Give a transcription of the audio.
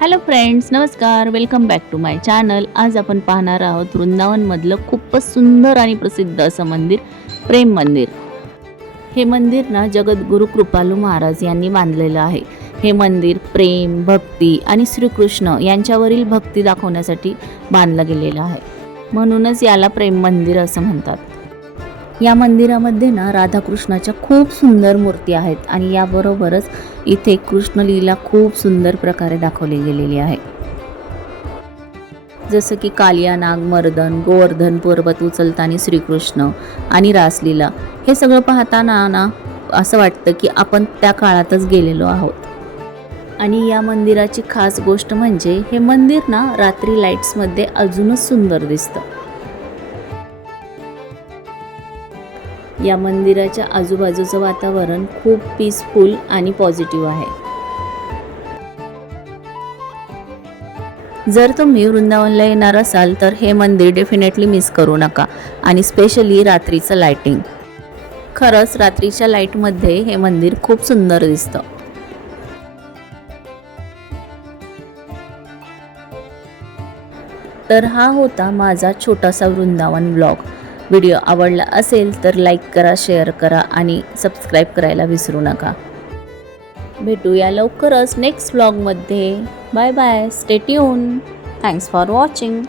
Hello friends, नमस्कार. Welcome back to my channel. आज आपण पाहणार आहोत वृंदावनमधलं खूपच सुंदर आणि प्रसिद्ध असं मंदिर, प्रेम मंदिर. हे मंदिर ना जगद्गुरू कृपालू महाराज यांनी बांधलेलं आहे. हे मंदिर प्रेम, भक्ती आणि श्रीकृष्ण यांच्यावरील भक्ती दाखवण्यासाठी बांधलं गेलेलं आहे. म्हणूनच याला प्रेम मंदिर असं म्हणतात. या मंदिरामध्ये ना राधाकृष्णाच्या खूप सुंदर मूर्ती आहेत आणि याबरोबरच इथे कृष्णलीला खूप सुंदर प्रकारे दाखवली गेलेली आहे. जसं की कालिया नाग मर्दन, गोवर्धन पर्वत उचलताना श्रीकृष्ण आणि रासलीला, हे सगळं पाहताना ना असं वाटतं की आपण त्या काळातच गेलेलो आहोत. आणि या मंदिराची खास गोष्ट म्हणजे हे मंदिर ना रात्री लाईट्समध्ये अजूनच सुंदर दिसतं. या मंदिराच्या आजूबाजूचं वातावरण खूप पीसफुल आणि पॉझिटिव्ह आहे. जर तुम्ही वृंदावनला येणार असाल तर हे मंदिर डेफिनेटली मिस करू नका, आणि स्पेशली रात्रीचं लाईटिंग. खरंच रात्रीच्या लाईटमध्ये हे मंदिर खूप सुंदर दिसतं. तर हा होता माझा छोटासा वृंदावन ब्लॉग. व्हिडिओ आवडला असेल तर लाईक करा, शेअर करा आणि सबस्क्राईब करायला विसरू नका. भेटूया लवकरच नेक्स्ट व्लॉगमध्ये. Bye bye. Stay tune. Thanks for watching.